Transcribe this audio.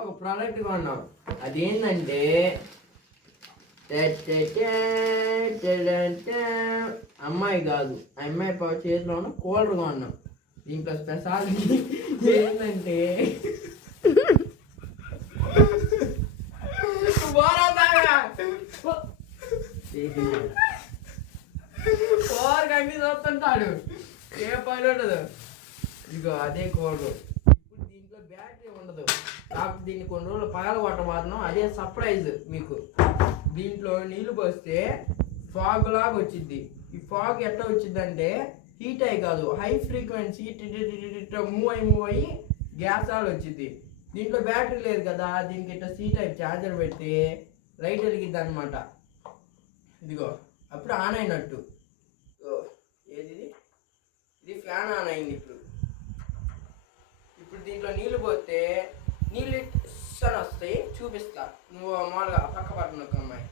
ఒక ప్రోడక్ట్ కొన్నాం. అదేంటంటే అమ్మాయి కాదు, అమ్మాయి చేతిలో ఉన్న కూలర్ కొన్నాం. దీంట్లో స్పెషాలిటీ ఏంటంటే కూలర్ కన్నీ చూస్తుంటాడు, ఏ పని ఉండదు. ఇదిగో అదే కూలర్. ఇప్పుడు దీంట్లో బ్యాటరీ ఉండదు, కాకపోతే దీన్ని కొన్ని రోజులు పగల కొట్టబోతున్నాం. అదే సర్ప్రైజ్ మీకు. దీంట్లో నీళ్లు పోస్తే ఫాగ్ లాగా వచ్చింది. ఈ ఫాగ్ ఎట్లా వచ్చింది అంటే హీట్ అయ్యి కాదు, హై ఫ్రీక్వెన్సీ మూవ్ అయ్యి గ్యాస్ ఆల్ వచ్చింది. దీంట్లో బ్యాటరీ లేదు కదా, దీనికి ఇట్లా సి టైప్ ఛార్జర్ పెట్టి లైట్ వెలిగిద్ది అనమాట. ఇదిగో అప్పుడు ఆన్ అయినట్టు. ఏది ఇది ఫ్యాన్ ఆన్ అయింది. ఇప్పుడు దీంట్లో నీళ్లు పోతే నీళ్ళు అని వస్తాయి, చూపిస్తా. నువ్వు మామూలుగా పక్క పట్టను ఒక అమ్మాయి